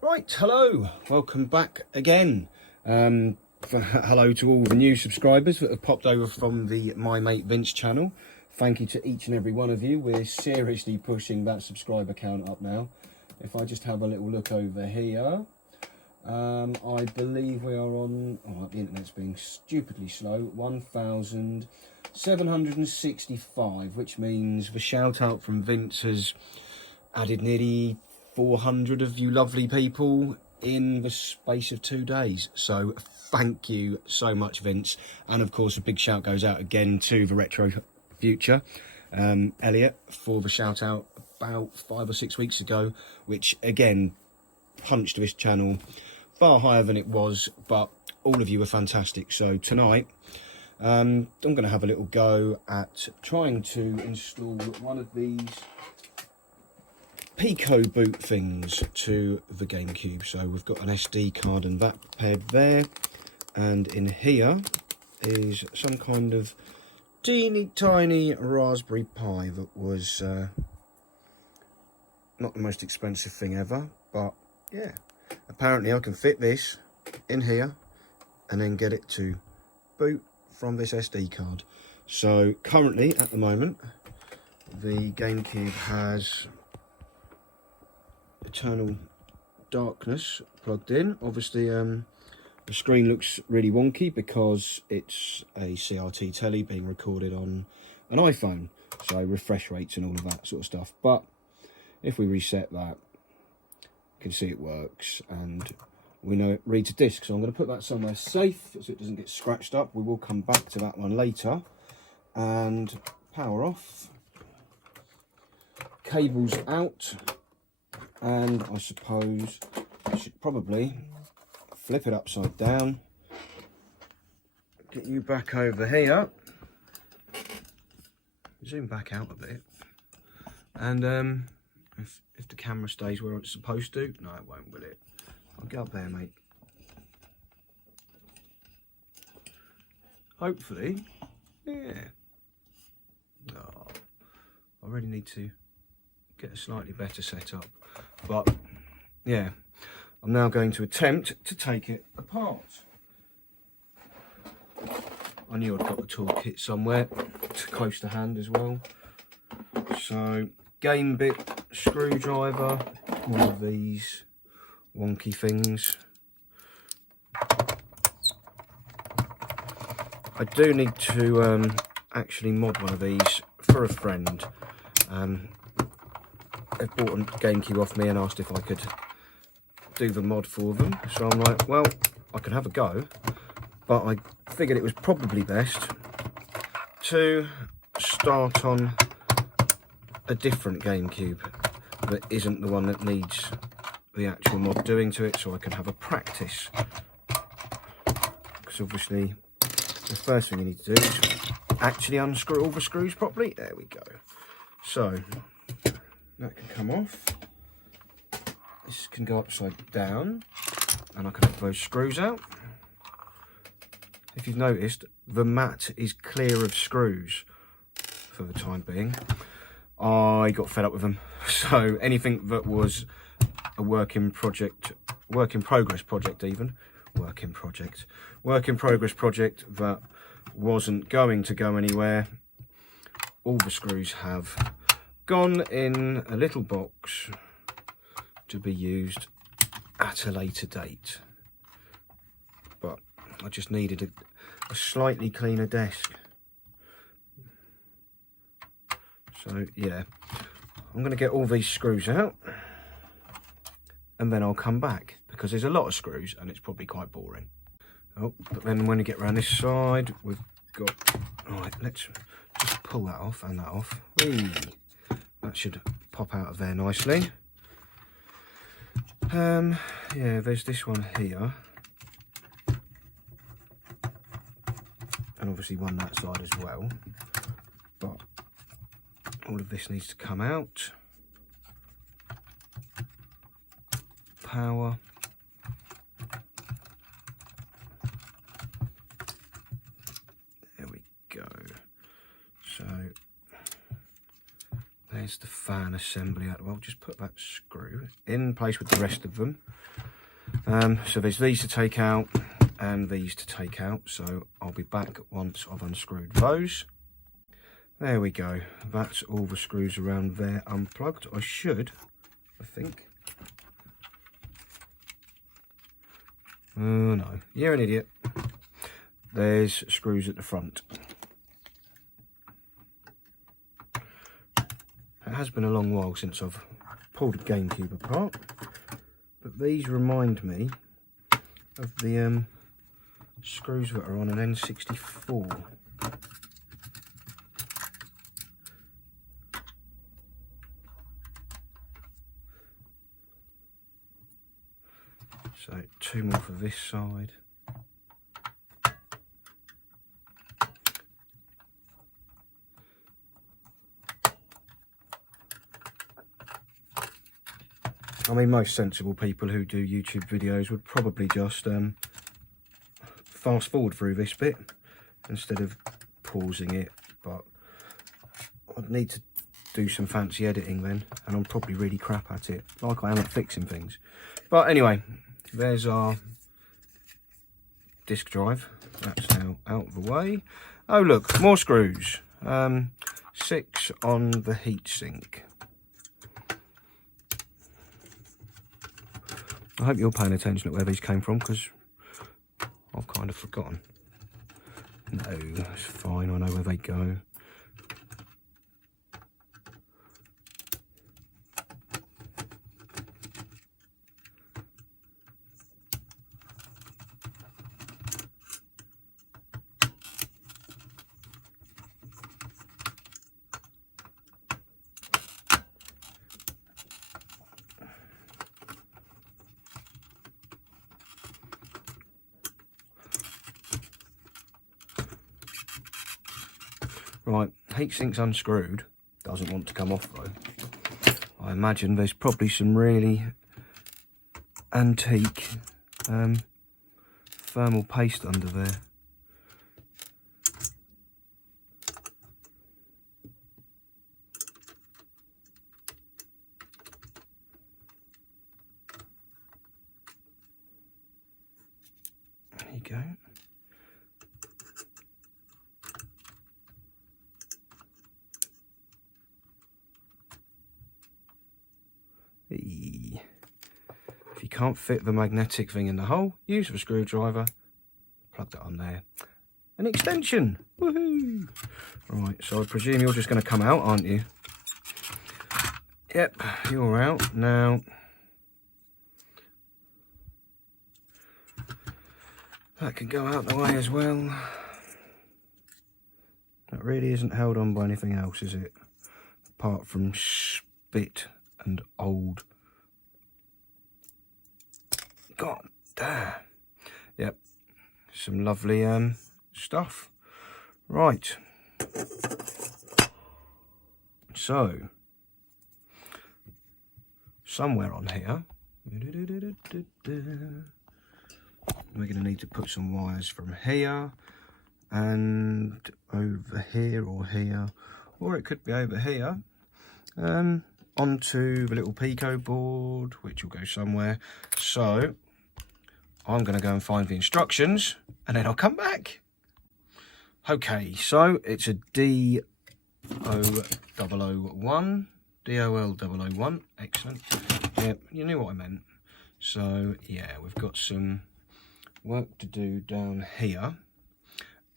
Right, hello, welcome back again. Hello to all the new subscribers that have popped over from the My Mate Vince channel. Thank you to each and every one of you. We're seriously pushing that subscriber count up now. If I just have a little look over here, I believe we are on, the internet's being stupidly slow, 1,765, which means the shout out from Vince has added nearly 400 of you lovely people in the space of 2 days. So thank you so much, Vince. And of course, a big shout goes out again to the Retro Future, Elliot, for the shout out about 5 or 6 weeks ago, which again punched this channel far higher than it was, but all of you were fantastic. So tonight I'm going to have a little go at trying to install one of these PicoBoot things to the Gamecube. So we've got an SD card and that prepared there, and in here is some kind of teeny tiny Raspberry Pi that was not the most expensive thing ever, but yeah, apparently I can fit this in here and then get it to boot from this SD card. So currently at the moment the Gamecube has Eternal Darkness plugged in. Obviously the screen looks really wonky because it's a CRT telly being recorded on an iPhone, so refresh rates and all of that sort of stuff. But if we reset that, you can see it works, and we know it reads a disc. So I'm going to put that somewhere safe so it doesn't get scratched up. We will come back to that one later. And power off, cables out, and I suppose I should probably flip it upside down, get you back over here, zoom back out a bit, and if the camera stays where it's supposed to, no it won't, will it? I'll get up there, mate. Hopefully, yeah. Oh, I really need to get a slightly better setup, but yeah, I'm now going to attempt to take it apart. I knew I'd got the toolkit somewhere, it's close to hand as well. So, game bit, screwdriver, one of these wonky things. I do need to actually mod one of these for a friend. They've bought a Gamecube off me and asked if I could do the mod for them. So I'm like, well, I can have a go, but I figured it was probably best to start on a different Gamecube that isn't the one that needs the actual mod doing to it, so I can have a practice. Because obviously the first thing you need to do is actually unscrew all the screws properly. There we go. So that can come off. This can go upside down, and I can have those screws out. If you've noticed, the mat is clear of screws for the time being. I got fed up with them. So anything that was a work in progress project that wasn't going to go anywhere, all the screws have gone in a little box to be used at a later date. But I just needed a slightly cleaner desk. So yeah, I'm going to get all these screws out and then I'll come back, because there's a lot of screws and it's probably quite boring. Oh, but then when you get around this side, we've got, all right, let's just pull that off and that off. Whee! That should pop out of there nicely. Yeah, there's this one here, and obviously one that side as well, but all of this needs to come out. Power. There we go. So there's the fan assembly. Well, just put that screw in place with the rest of them. So there's these to take out and these to take out. So I'll be back once I've unscrewed those. There we go. That's all the screws around there unplugged. I think. Oh no, you're an idiot. There's screws at the front. It has been a long while since I've pulled a Gamecube apart, but these remind me of the screws that are on an N64. So 2 more for this side. I mean, most sensible people who do YouTube videos would probably just fast forward through this bit instead of pausing it, but I'd need to do some fancy editing then, and I'm probably really crap at it, like I am at fixing things. But anyway, there's our disk drive. That's now out of the way. Oh look, more screws. 6 on the heatsink. I hope you're paying attention to where these came from, because I've kind of forgotten. No, that's fine, I know where they go. Right, heatsink's unscrewed, doesn't want to come off though. I imagine there's probably some really antique thermal paste under there. There you go. If you can't fit the magnetic thing in the hole, use the screwdriver, plug that on there. An extension! Woohoo! Right, so I presume you're just going to come out, aren't you? Yep, you're out. Now, that can go out the way as well. That really isn't held on by anything else, is it? Apart from spit and old. God damn. Yep, some lovely stuff. Right. So, somewhere on here, we're going to need to put some wires from here and over here, or it could be over here, onto the little Pico board, which will go somewhere. So I'm going to go and find the instructions and then I'll come back. Okay, so it's a DOL001, DOL001, excellent. Yep, you knew what I meant. So yeah, we've got some work to do down here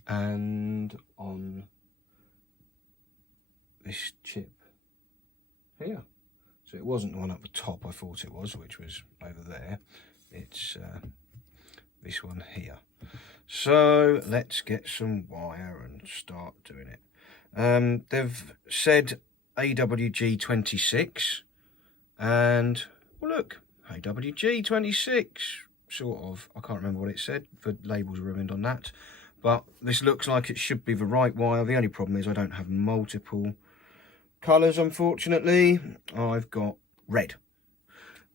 and on this chip here. So it wasn't the one up the top I thought it was, which was over there. It's this one here. So let's get some wire and start doing it. They've said AWG26 and well, look, AWG26 sort of. I can't remember what it said. The labels are ruined on that, but this looks like it should be the right wire. The only problem is I don't have multiple colours, unfortunately. I've got red.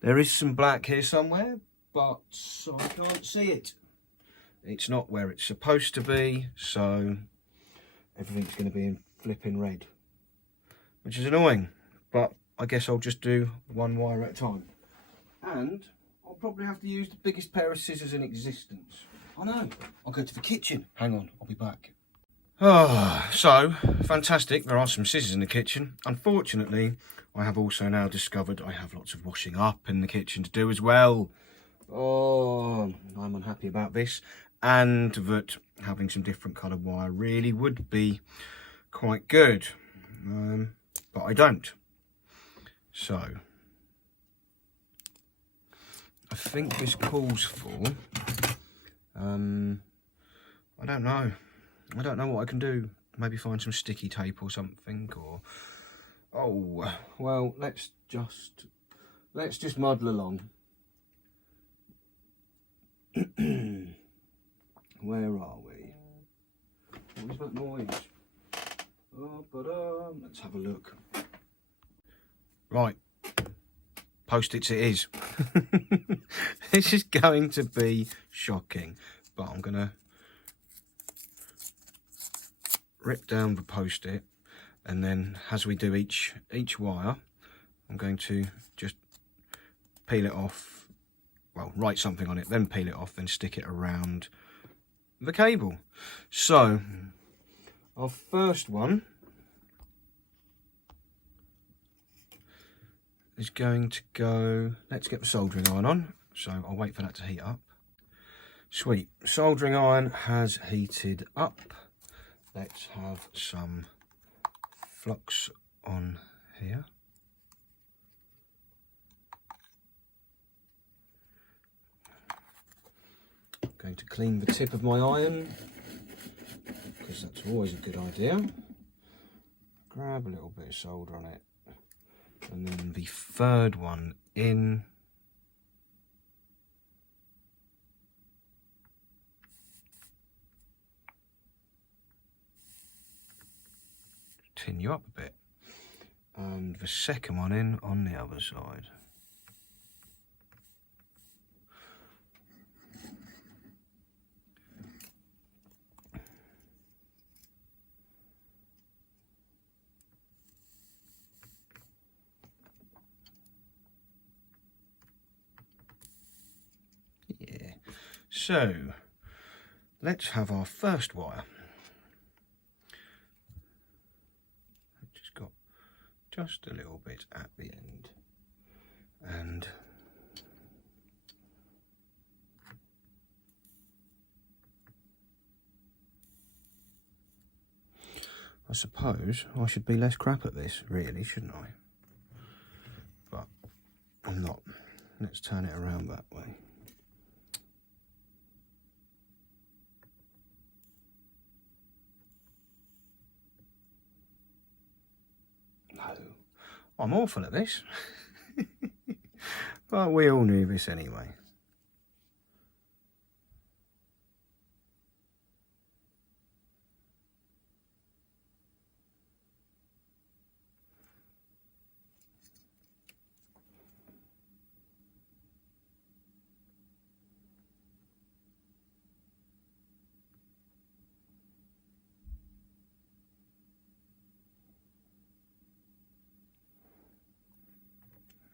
There is some black here somewhere, but I can't see it. It's not where it's supposed to be, so everything's going to be in flipping red, which is annoying. but I guess I'll just do one wire at a time. And I'll probably have to use the biggest pair of scissors in existence. I know, I'll go to the kitchen. Hang on, I'll be back. Oh, so, fantastic, there are some scissors in the kitchen. Unfortunately, I have also now discovered I have lots of washing up in the kitchen to do as well. Oh, I'm unhappy about this. And that having some different coloured wire really would be quite good. But I don't. So, I think this calls for, I don't know. I don't know what I can do. Maybe find some sticky tape or something, or... Oh, well, let's just muddle along. Where are we? What is that noise? Oh, let's have a look. Right. Post-its it is. This is going to be shocking, but I'm going to rip down the post-it, and then as we do each wire, I'm going to just peel it off, well, write something on it, then peel it off, then stick it around the cable. So our first one is going to go, let's get the soldering iron on, so I'll wait for that to heat up. Sweet, soldering iron has heated up. Let's have some flux on here. I'm going to clean the tip of my iron, because that's always a good idea. Grab a little bit of solder on it. And then the third one in. Tin you up a bit. And the second one in on the other side. Yeah. So, let's have our first wire. Just a little bit at the end, and I suppose I should be less crap at this, really, shouldn't I? But I'm not. Let's turn it around that way. No, I'm awful at this. But we all knew this anyway.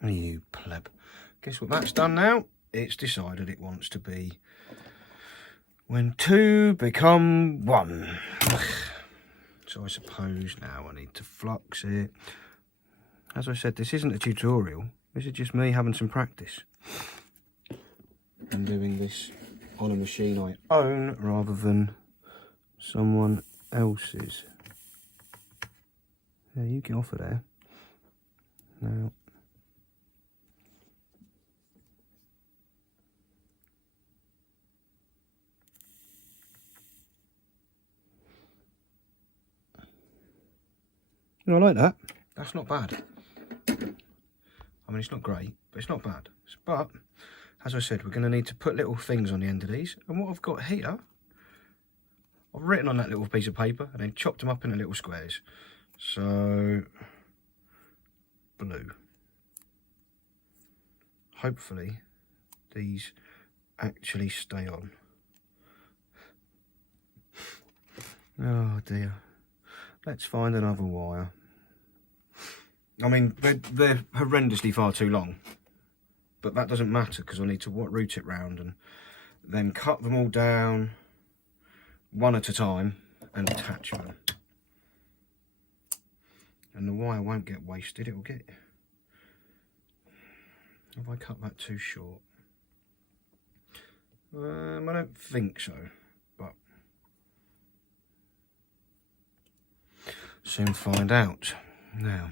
You pleb. Guess what that's done now? It's decided it wants to be when two become one. So I suppose now I need to flux it. As I said, this isn't a tutorial. This is just me having some practice. I'm doing this on a machine I own rather than someone else's. Yeah, you get off of there. Now. I like that. That's not bad. I mean, it's not great, but it's not bad. But, as I said, we're going to need to put little things on the end of these. And what I've got here, I've written on that little piece of paper and then chopped them up into little squares. So, blue. Hopefully, these actually stay on. Oh dear. Let's find another wire. I mean, they're horrendously far too long. But that doesn't matter because I need to route it round and then cut them all down one at a time and attach them. And the wire won't get wasted, it will get... Have I cut that too short? I don't think so, but soon find out. Now,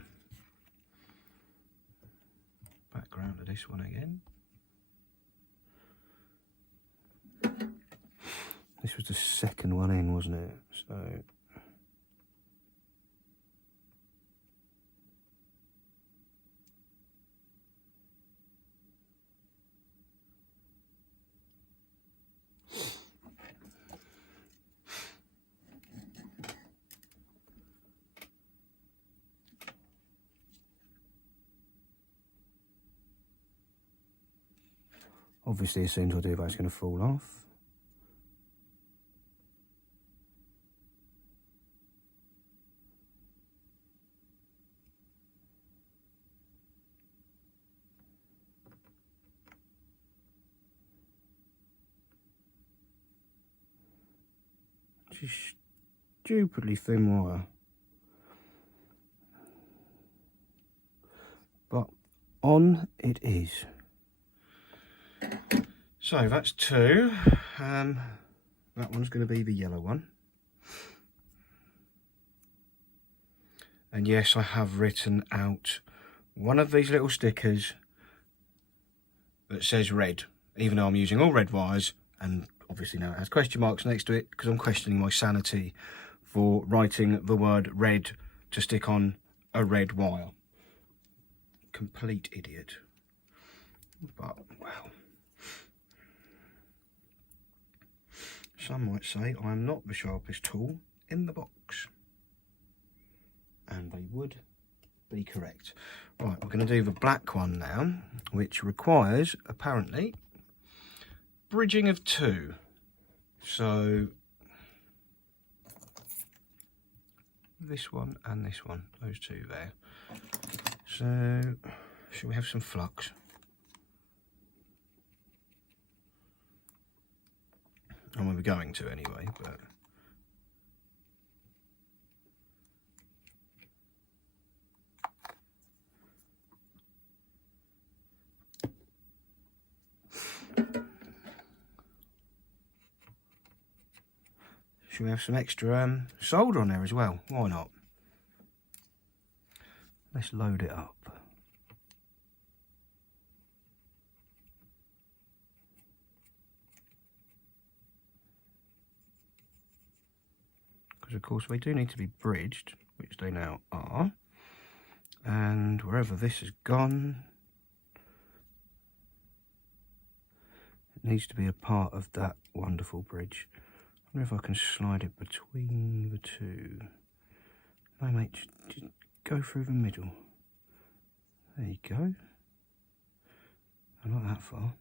background to this one again. This was the second one in, wasn't it? So obviously as soon as I do that it's going to fall off. Just stupidly thin wire. But on it is. So that's two. That one's going to be the yellow one. And yes, I have written out one of these little stickers that says red, even though I'm using all red wires, and obviously now it has question marks next to it because I'm questioning my sanity for writing the word red to stick on a red wire. Complete idiot. But, well, some might say I'm not the sharpest tool in the box. And they would be correct. Right, we're going to do the black one now, which requires, apparently, bridging of two. So, this one and this one, those two there. So, should we have some flux? I'm going to anyway, but... Should we have some extra solder on there as well? Why not? Let's load it up. Because of course they do need to be bridged, which they now are. And wherever this has gone, it needs to be a part of that wonderful bridge. I wonder if I can slide it between the two. No, mate, just go through the middle. There you go. Not that far.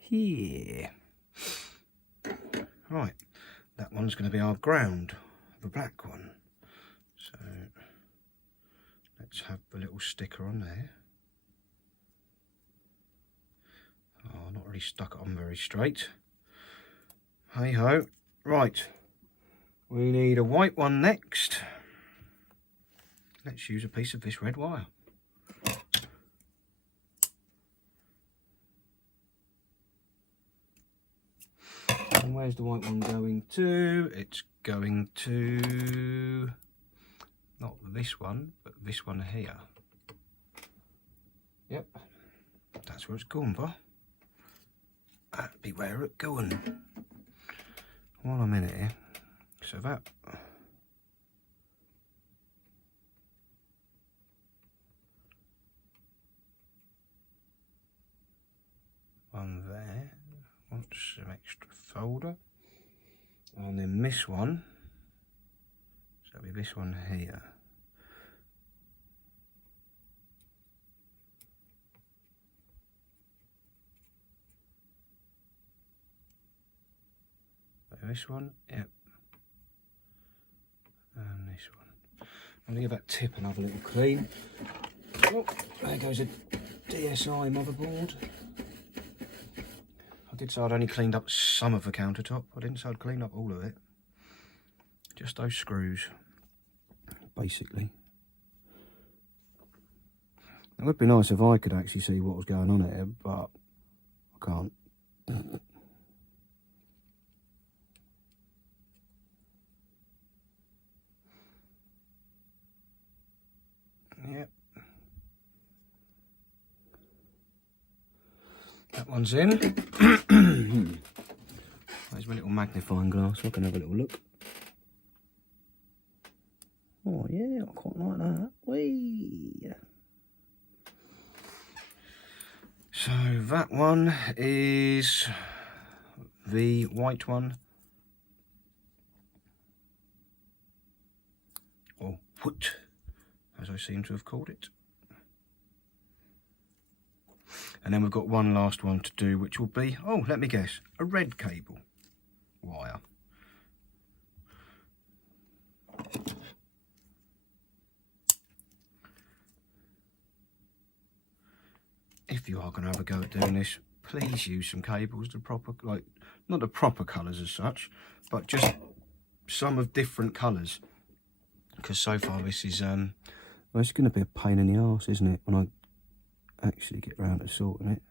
Here. Right, that one's going to be our ground, the black one. So let's have the little sticker on there. Oh, not really stuck it on very straight. Hey ho. Right, we need a white one next. Let's use a piece of this red wire. And where's the white one going to? It's going to, not this one, but this one here. Yep, that's where it's going, for. That'd be where it's going. While I'm in here, so that one there, want some extra folder, and then this one, so it'll be this one here. This one, yep, this one. I'm going to give that tip another little clean. Oh, there goes a DSi motherboard. I did say I'd only cleaned up some of the countertop. I didn't say I'd cleaned up all of it. Just those screws, basically. It would be nice if I could actually see what was going on here, but I can't. Yep. That one's in. There's my little magnifying glass so I can have a little look. Oh yeah, I quite like that. Whee! So that one is the white one. Or wood, as I seem to have called it. And then we've got one last one to do, which will be, oh, let me guess, a red cable wire. If you are going to have a go at doing this, please use some cables, the proper, like, not the proper colours as such, but just some of different colours. Because so far this is, well, it's going to be a pain in the arse, isn't it, when I actually get round to sorting it.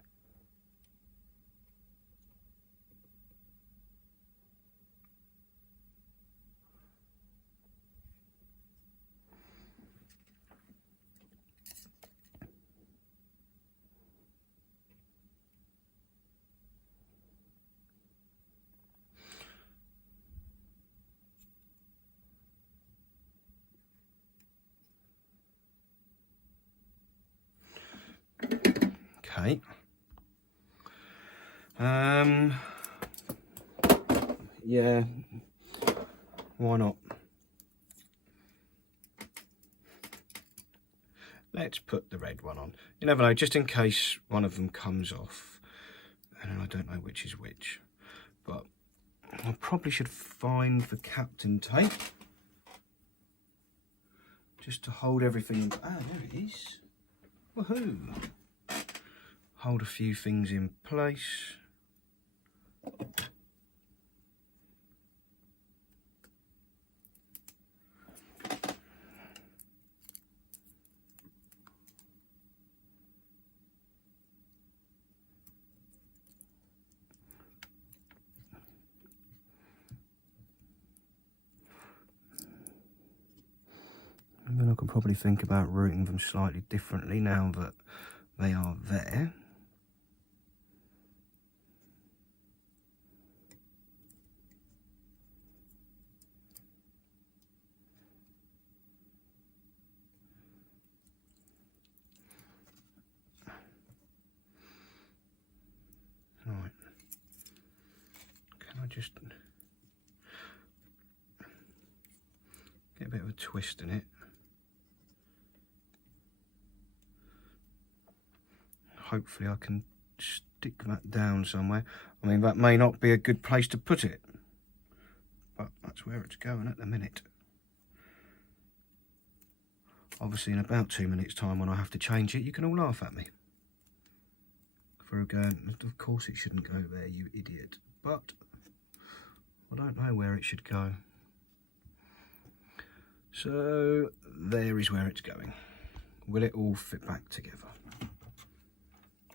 Okay. Yeah, why not? Let's put the red one on. You never know, just in case one of them comes off. And I don't know which is which. But I probably should find the Captain tape. Just to hold everything. Ah, there it is. Woohoo! Hold a few things in place. And then I can probably think about routing them slightly differently now that they are there. Right. Can I just get a bit of a twist in it? Hopefully I can stick that down somewhere. I mean, that may not be a good place to put it, but that's where it's going at the minute. Obviously in about 2 minutes time when I have to change it, you can all laugh at me for going, of course it shouldn't go there, you idiot. But I don't know where it should go. So there is where it's going. Will it all fit back together?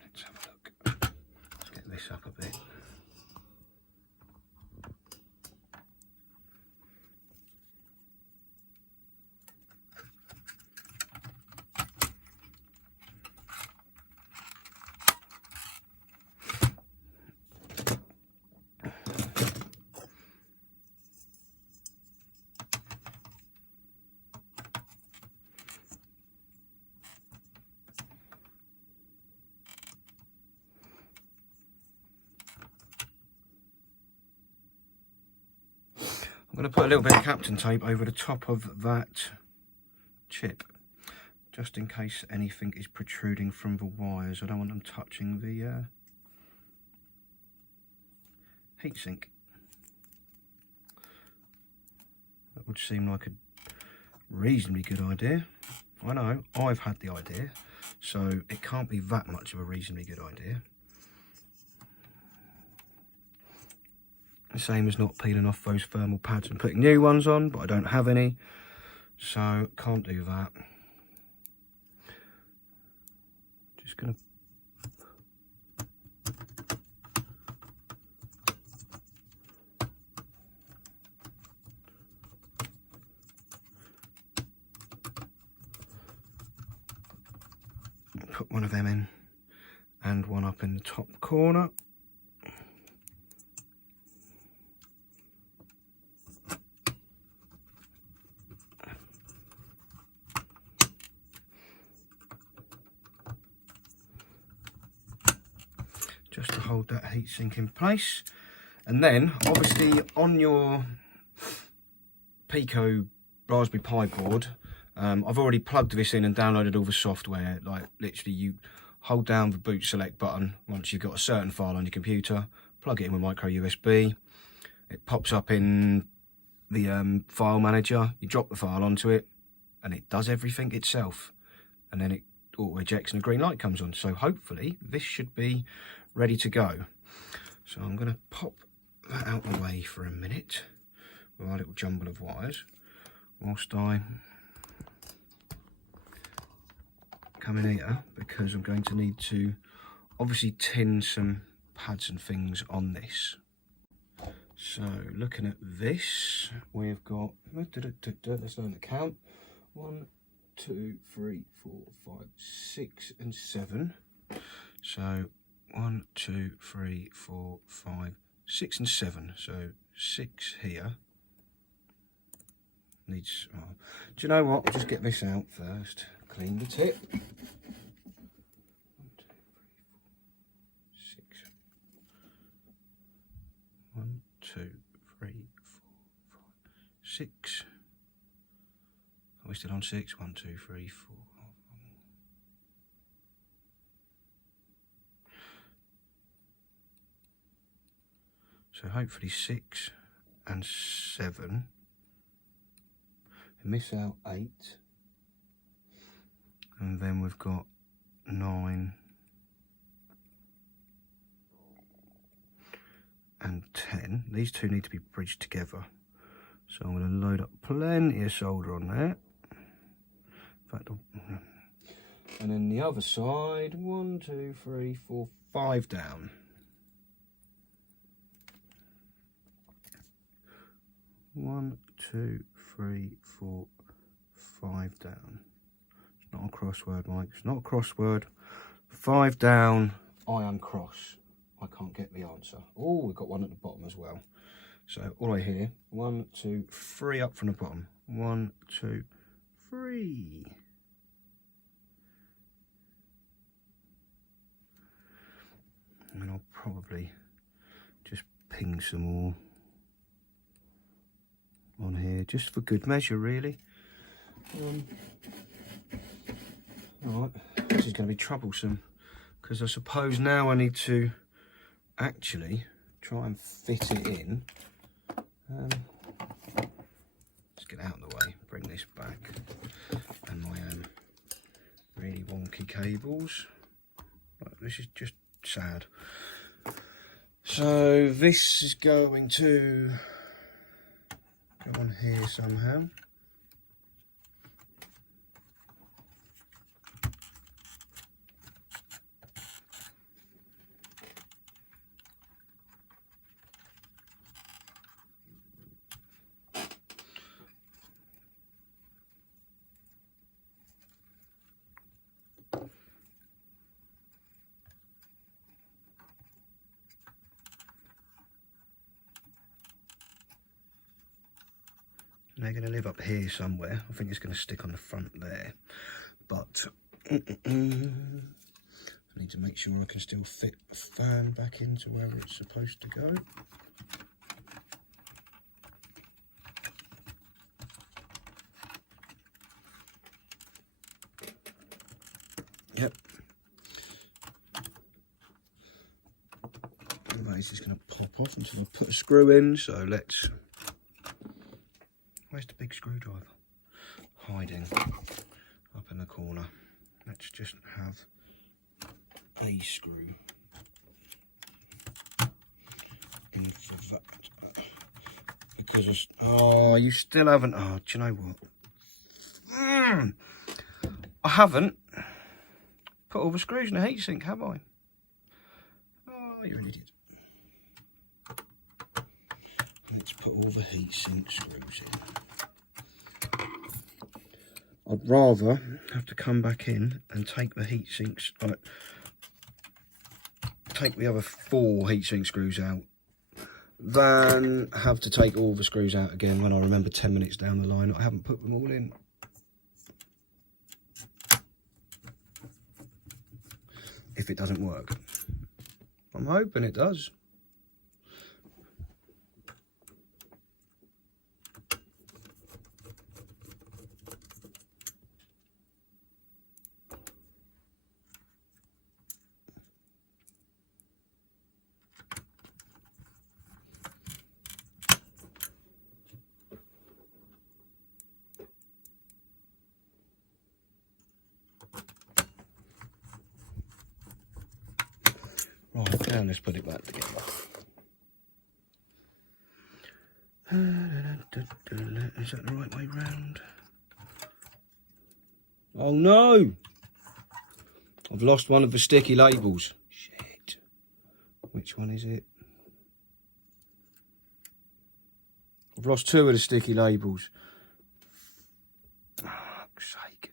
Let's have a look. Let's get this up a bit. I'm going to put a little bit of Captain tape over the top of that chip, just in case anything is protruding from the wires. I don't want them touching the heatsink. That would seem like reasonably good idea. I know, I've had the idea, so it can't be that much of a reasonably good idea. The same as not peeling off those thermal pads and putting new ones on, but I don't have any, so can't do that. Just gonna put one of them in and one up in the top corner. Just to hold that heatsink in place. And then obviously on your Pico Raspberry Pi board, I've already plugged this in and downloaded all the software. Like literally you hold down the boot select button once you've got a certain file on your computer, plug it in with micro USB, it pops up in the file manager, you drop the file onto it and it does everything itself, and then it auto ejects and a green light comes on. So hopefully this should be ready to go. So I'm going to pop that out the way for a minute with our little jumble of wires whilst I come in here, because I'm going to need to obviously tin some pads and things on this. So looking at this, we've got, let's learn the count, 1, 2, 3, 4, 5, 6 and 7. So 1, 2, 3, 4, 5, 6 and 7. So 6 here. Needs, oh, do you know what? I'll just get this out first. Clean the tip. 1, 2, 3, 4, 6. 1, 2, 3, 4, 5, 6. Are we still on 6? 1, 2, 3, 4. So hopefully 6 and 7. We miss out 8. And then we've got 9 and 10. These two need to be bridged together. So I'm going to load up plenty of solder on there. In fact, and then the other side, 1, 2, 3, 4, 5 down. 1, 2, 3, 4, 5 down. It's not a crossword, Mike. It's not a crossword. 5 down. I am cross. I can't get the answer. Oh, we've got one at the bottom as well. So all I hear, 1, 2, 3 up from the bottom. 1, 2, 3. And I'll probably just ping some more on here, just for good measure, really. Alright, this is going to be troublesome, because I suppose now I need to actually try and fit it in. Let's get out of the way, bring this back, and my really wonky cables. Right, this is just sad. So this is going to go on here somehow. They're going to live up here somewhere. I think it's going to stick on the front there. But I need to make sure I can still fit a fan back into where it's supposed to go. Yep. Otherwise it's going to pop off until I put a screw in. So let's... Where's the big screwdriver? hiding up in the corner. Let's just have a screw in for that. Because it's, oh, you still haven't, oh, do you know what? I haven't put all the screws in the heatsink, have I? Oh, you're an idiot. Let's put all the heatsink screws in. I'd rather have to come back in and take the heatsinks, like, take the other 4 heatsink screws out, than have to take all the screws out again when I remember 10 minutes down the line I haven't put them all in. If it doesn't work. I'm hoping it does. Right, now let's put it back together. Is that the right way round? Oh no! I've lost one of the sticky labels. Shit. Which one is it? I've lost 2 of the sticky labels. Oh, fuck's sake.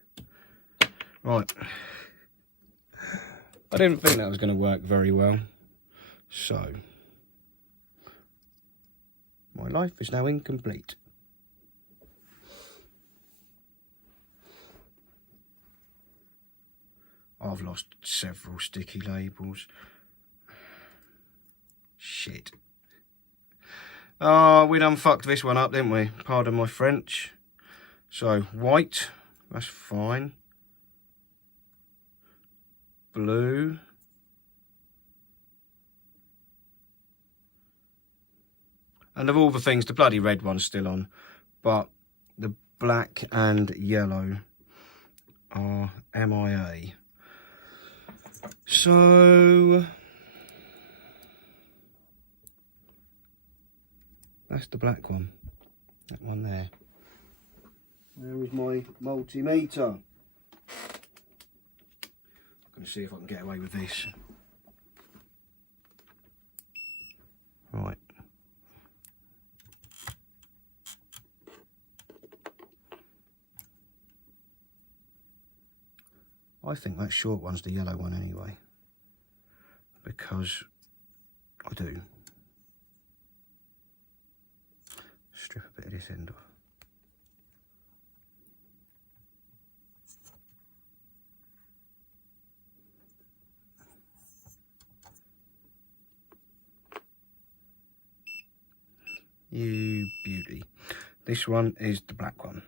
Right. I didn't think that was going to work very well. So, my life is now incomplete. I've lost several sticky labels. Shit. Oh, we done fucked this one up, didn't we? Pardon my French. So, white, that's fine. Blue. And of all the things, the bloody red one's still on. But the black and yellow are MIA. So that's the black one. That one there. Where is my multimeter? I'm going to see if I can get away with this. Right. I think that short one's the yellow one anyway, because I do. Strip a bit of this end off. You beauty. This one is the black one.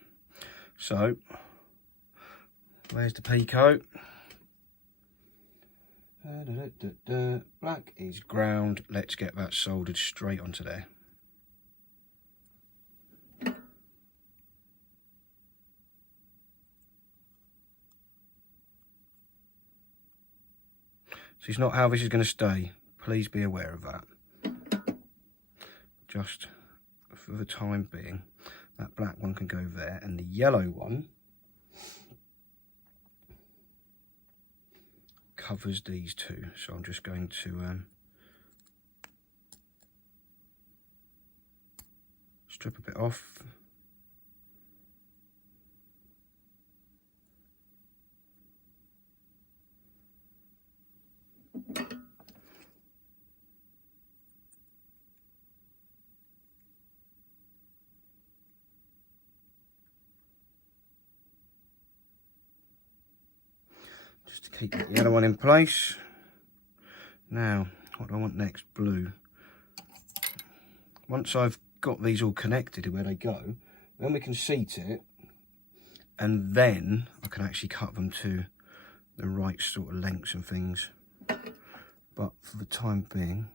So, where's the Pico? Black is ground. Let's get that soldered straight onto there. So it's not how this is going to stay. Please be aware of that. Just for the time being, that black one can go there, and the yellow one covers these two. So I'm just going to strip a bit off. Just to keep the yellow one in place. Now, what do I want next? Blue. Once I've got these all connected to where they go, then we can seat it, and then I can actually cut them to the right sort of lengths and things. But for the time being,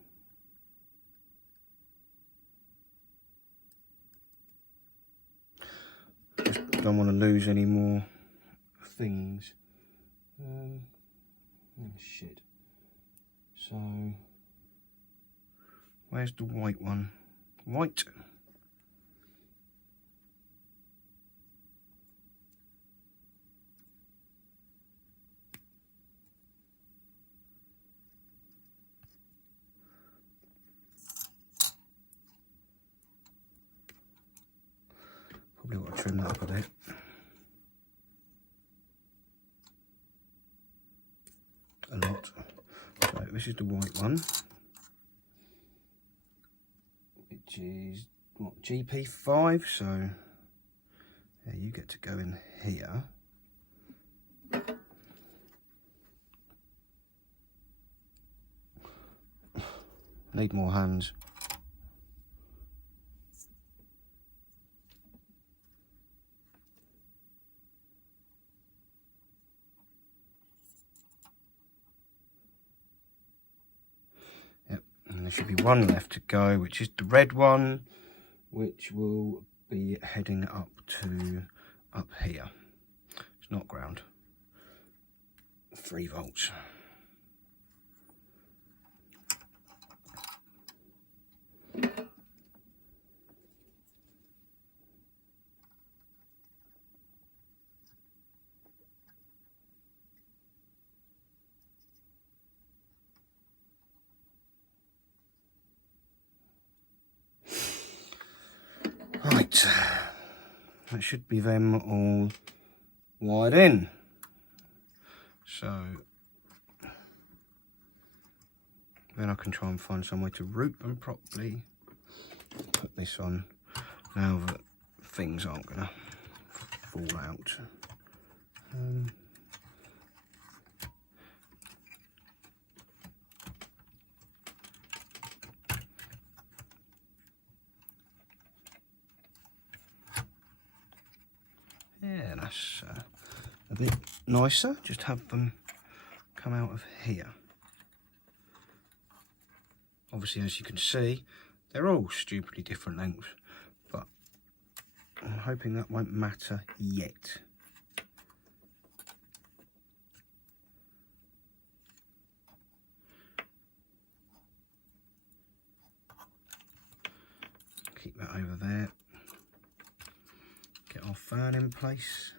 just don't want to lose any more things. Oh shit. So, where's the white one? White. Probably want to trim that up a bit. A lot. So this is the white one, which is what, GP5. So yeah, you get to go in here. Need more hands. And there should be one left to go, which is the red one, which will be heading up to up here. It's not ground. 3 volts. Right, that should be them all wired in. So then I can try and find some way to route them properly. Put this on now that things aren't gonna fall out. Yeah, that's a bit nicer. Just have them come out of here. Obviously, as you can see, they're all stupidly different lengths, but I'm hoping that won't matter yet. Keep that over there. Get our fan in place.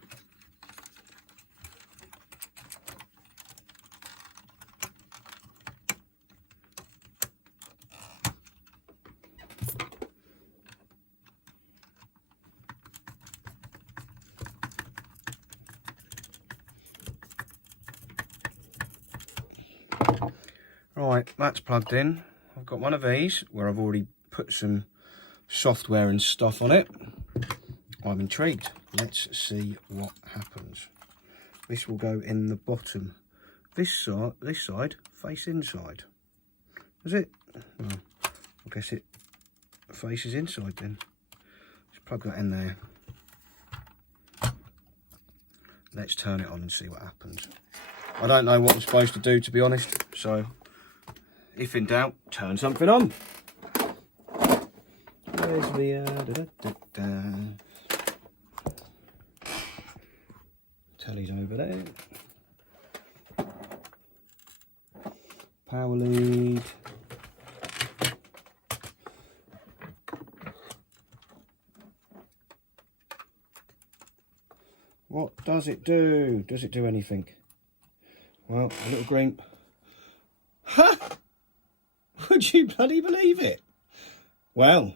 Right, that's plugged in. I've got one of these where I've already put some software and stuff on it. I'm intrigued. Let's see what happens. This will go in the bottom. This side face inside. Is it? Well, I guess it faces inside then. Just plug that in there. Let's turn it on and see what happens. I don't know what I'm supposed to do, to be honest, so if in doubt, turn something on. Where's the telly's over there. Power lead. What does it do? Does it do anything? Well, a little green. Ha! Would you bloody believe it? Well,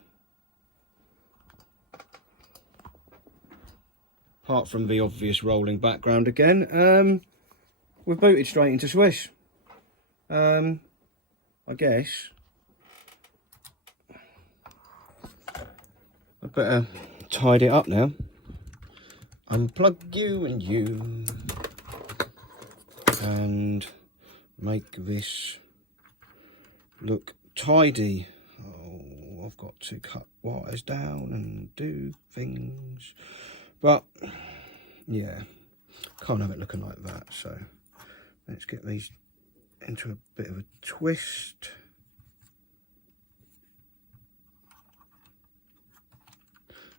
apart from the obvious rolling background again, we've booted straight into Swiss. I guess I better tidy it up now. Unplug you and you, and make this look tidy. Oh, I've got to cut wires down and do things, but yeah, can't have it looking like that. So let's get these into a bit of a twist.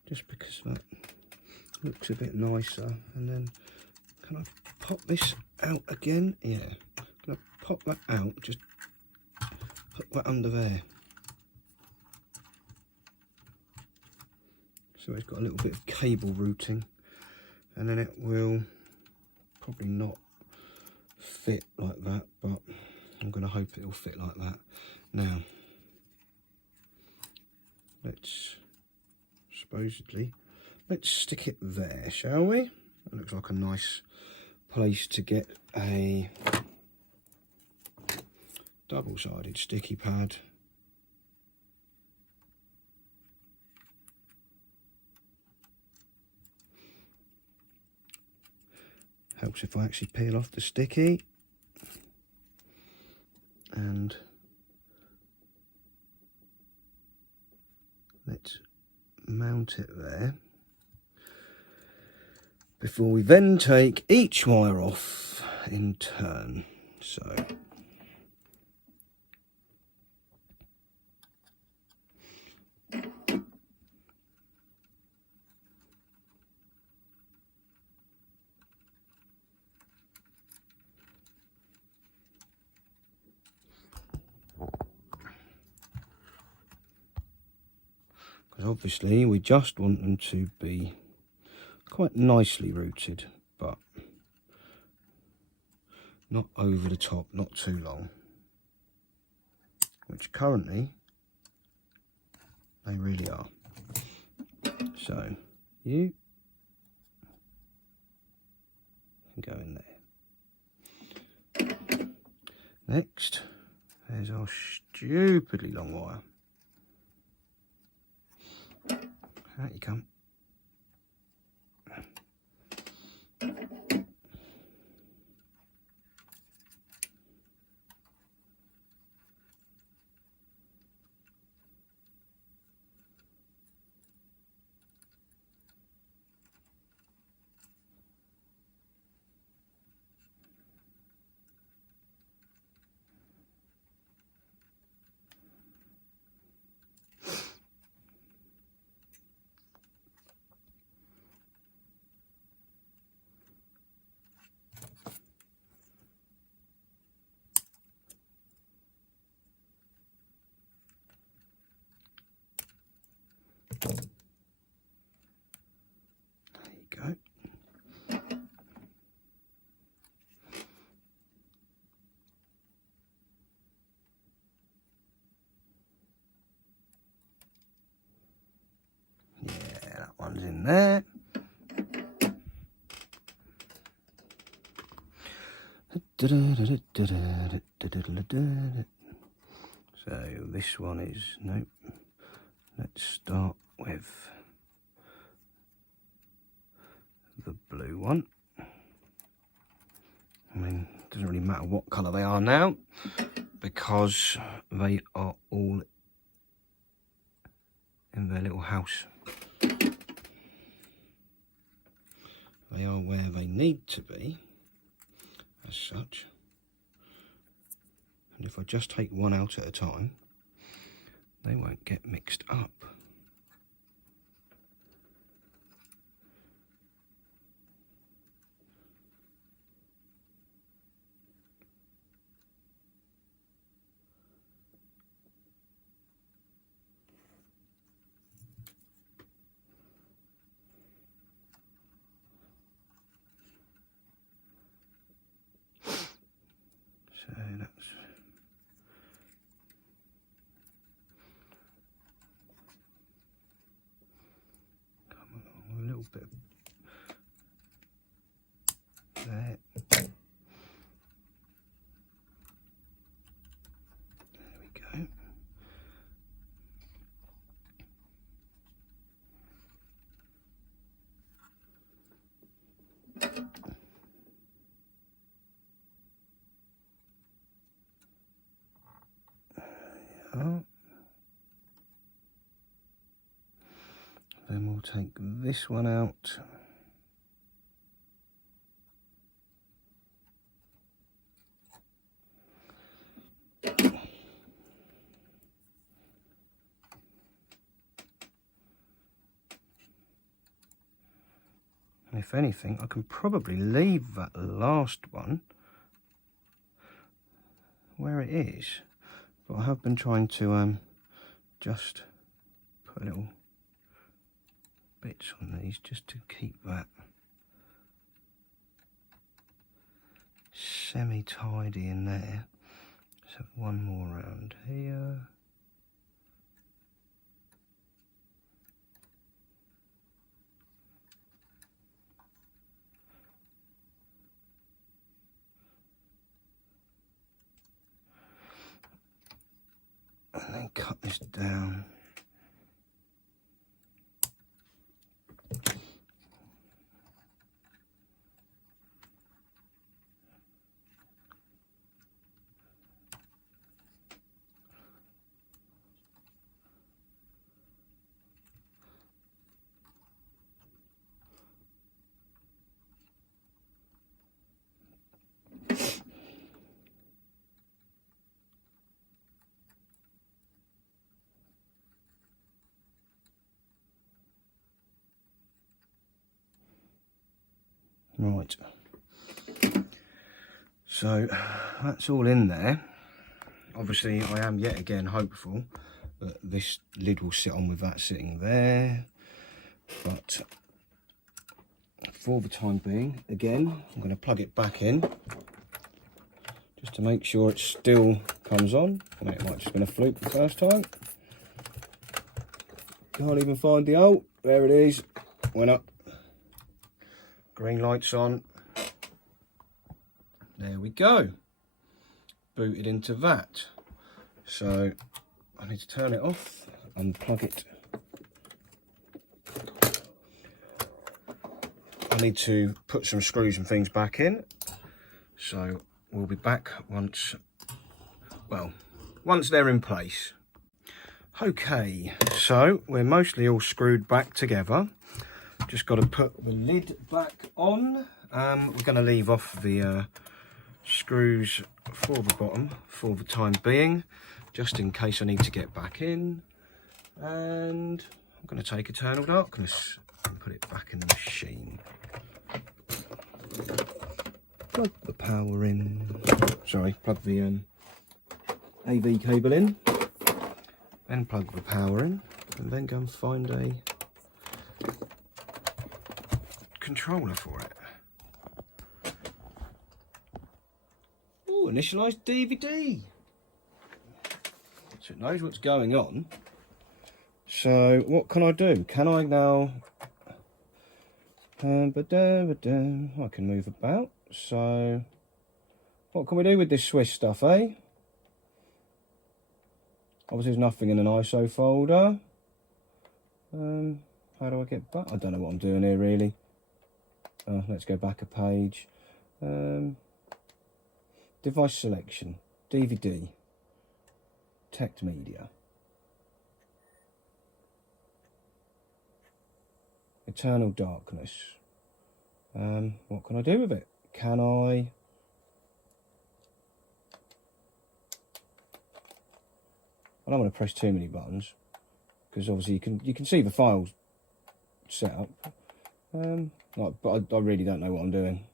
Just because that looks a bit nicer. And then can I pop this out again? Yeah. Can I pop that out? Just put that under there. So it's got a little bit of cable routing, and then it will probably not fit like that, but I'm going to hope it'll fit like that. Now, let's stick it there, shall we? That looks like a nice place to get a double-sided sticky pad. Helps if I actually peel off the sticky. And let's mount it there before we then take each wire off in turn. So because obviously we just want them to be quite nicely routed, but not over the top, not too long, which currently they really are. So you can go in there. Next, there's our stupidly long wire. Out you come. There you go. Yeah, that one's in there. So this one is, nope. Let's start with the blue one. I mean, it doesn't really matter what colour they are now, because they are all in their little house. They are where they need to be, as such. And if I just take one out at a time, they won't get mixed up. So that's come along a little bit there. There we go. Then we'll take this one out. And if anything, I can probably leave that last one where it is. But I have been trying to just put little bits on these just to keep that semi-tidy in there. Let's have one more round here. And then cut this down. Right, so that's all in there. Obviously I am yet again hopeful that this lid will sit on with that sitting there, but for the time being, again, I'm going to plug it back in just to make sure it still comes on. I think it might have just been a fluke the first time. Can't even find the oh, there it is, went up. Green light's on. There we go. Booted into that. So I need to turn it off, unplug it. I need to put some screws and things back in. So we'll be back once, well, once they're in place. Okay, so we're mostly all screwed back together. Just got to put the lid back on. We're going to leave off the screws for the bottom for the time being, just in case I need to get back in. And I'm going to take Eternal Darkness and put it back in the machine. Plug the power in. Sorry, plug the AV cable in. Then plug the power in, and then go and find a controller for it. Oh, initialized DVD. So it knows what's going on. So what can I do? Can I now? I can move about. So what can we do with this Swiss stuff, eh? Obviously there's nothing in an ISO folder. How do I get back? I don't know what I'm doing here really. Let's go back a page. Device selection, DVD, Tech Media, Eternal Darkness. What can I do with it? Can I? I don't want to press too many buttons because obviously you can see the files set up. But I really don't know what I'm doing.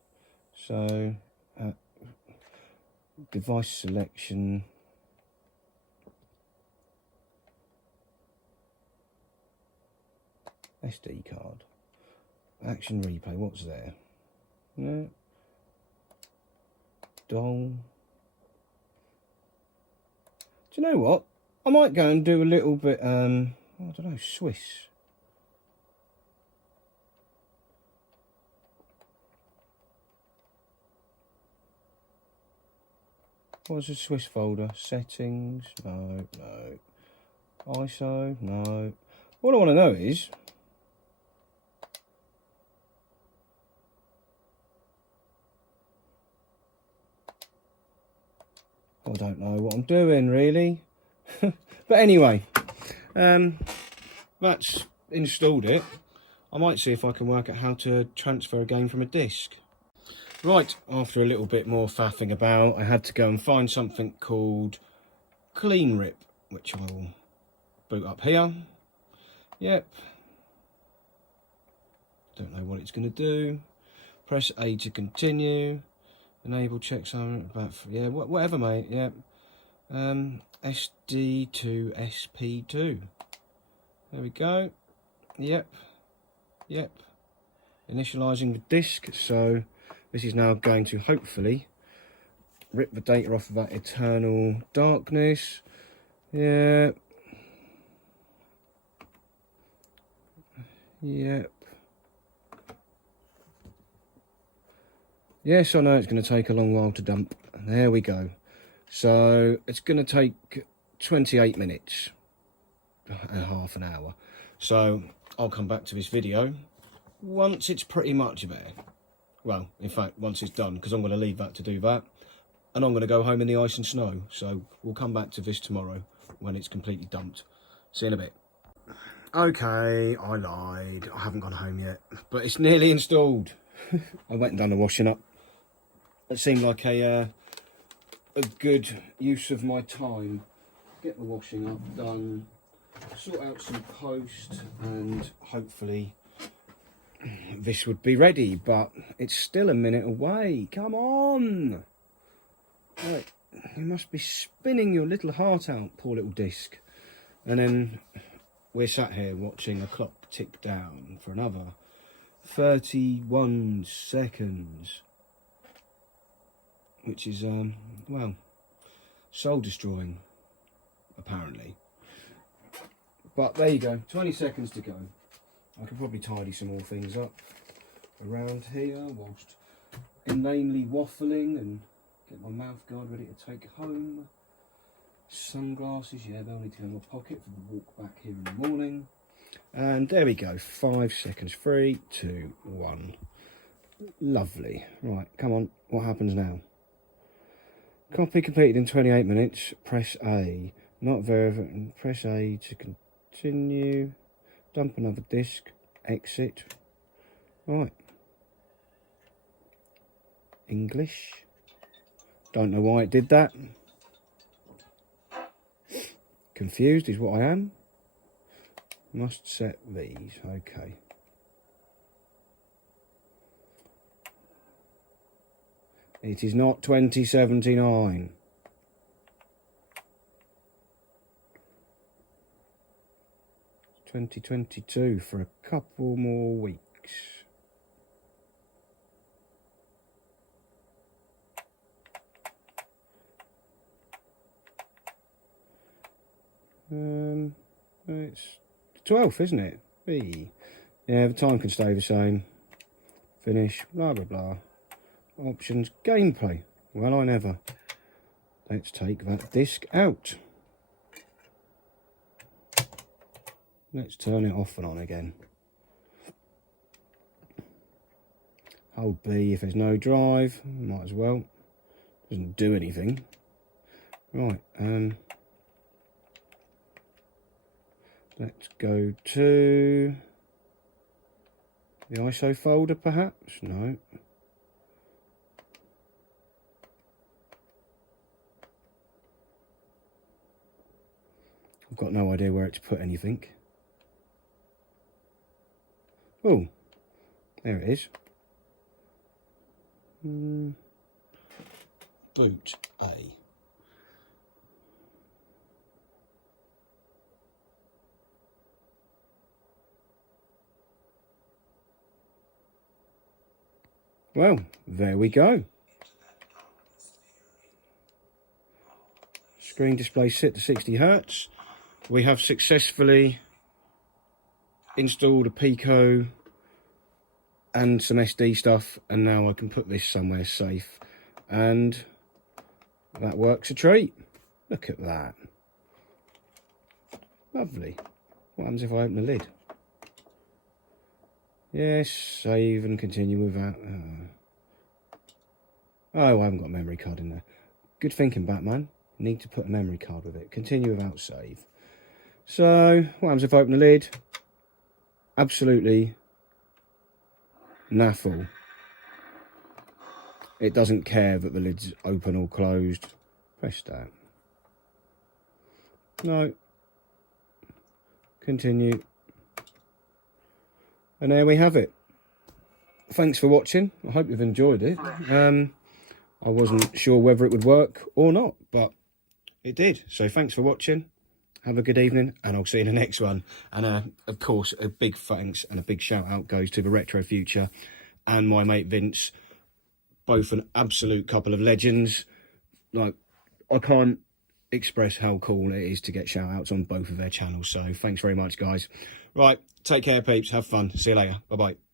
So device selection. SD card. Action replay, what's there? No. Dong. Do you know what? I might go and do a little bit, I don't know, Swiss. What's a Swiss folder? Settings, no. ISO, no. All I want to know is, I don't know what I'm doing really. But anyway, that's installed it. I might see if I can work out how to transfer a game from a disc. Right, after a little bit more faffing about, I had to go and find something called Clean Rip, which I will boot up here. Yep. Don't know what it's going to do. Press A to continue. Enable checksum about, yeah, whatever, mate. Yeah. SD to SP2. There we go. Yep. Initializing the disk. So this is now going to hopefully rip the data off of that eternal darkness. Yeah. Yep. Yes, I know it's going to take a long while to dump. There we go. So it's going to take 28 minutes, half an hour. So I'll come back to this video once it's pretty much there. Well, in fact, once it's done, because I'm going to leave that to do that. And I'm going to go home in the ice and snow. So we'll come back to this tomorrow when it's completely dumped. See you in a bit. Okay, I lied. I haven't gone home yet, but it's nearly installed. I went and done the washing up. It seemed like a good use of my time. Get the washing up done, sort out some post, and hopefully this would be ready, but it's still a minute away. Come on! Right, you must be spinning your little heart out, poor little disc. And then we're sat here watching a clock tick down for another 31 seconds, which is, well, soul destroying, apparently. But there you go, 20 seconds to go. I could probably tidy some more things up around here whilst inanely waffling and get my mouth guard ready to take home. Sunglasses, yeah, they'll need to go in my pocket for the walk back here in the morning. And there we go, 5 seconds, 3, 2, 1. Lovely. Right, come on, what happens now? Copy completed in 28 minutes. Press A. Not verified. Press A to continue. Dump another disk. Exit. Right. English. Don't know why it did that. Confused is what I am. Must set these. Okay. It is not 2079. It's 2022 for a couple more weeks. It's 12th, isn't it? B. Yeah, the time can stay the same. Finish. Blah blah blah. Options, gameplay. Well, I never. Let's take that disc out. Let's turn it off and on again. Hold B if there's no drive. Might as well. Doesn't do anything. Right, let's go to the ISO folder perhaps? No. I've got no idea where to put anything. Oh, there it is. Boot A. Well, there we go. Screen display set to 60 Hz. We have successfully installed a Pico and some SD stuff, and now I can put this somewhere safe, and that works a treat. Look at that. Lovely. What happens if I open the lid? Yes, save and continue without... Oh, I haven't got a memory card in there. Good thinking, Batman. Need to put a memory card with it. Continue without save. So, what happens if I open the lid? Absolutely naffle. It doesn't care that the lid's open or closed. Press that. No. Continue. And there we have it. thanks for watching. I hope you've enjoyed it. I wasn't sure whether it would work or not, but it did. So thanks for watching. Have a good evening, and I'll see you in the next one. And of course, a big thanks and a big shout out goes to the Retro Future and my mate Vince. Both an absolute couple of legends. Like, I can't express how cool it is to get shout outs on both of their channels. So thanks very much, guys. Right, take care, peeps. Have fun. See you later. Bye bye.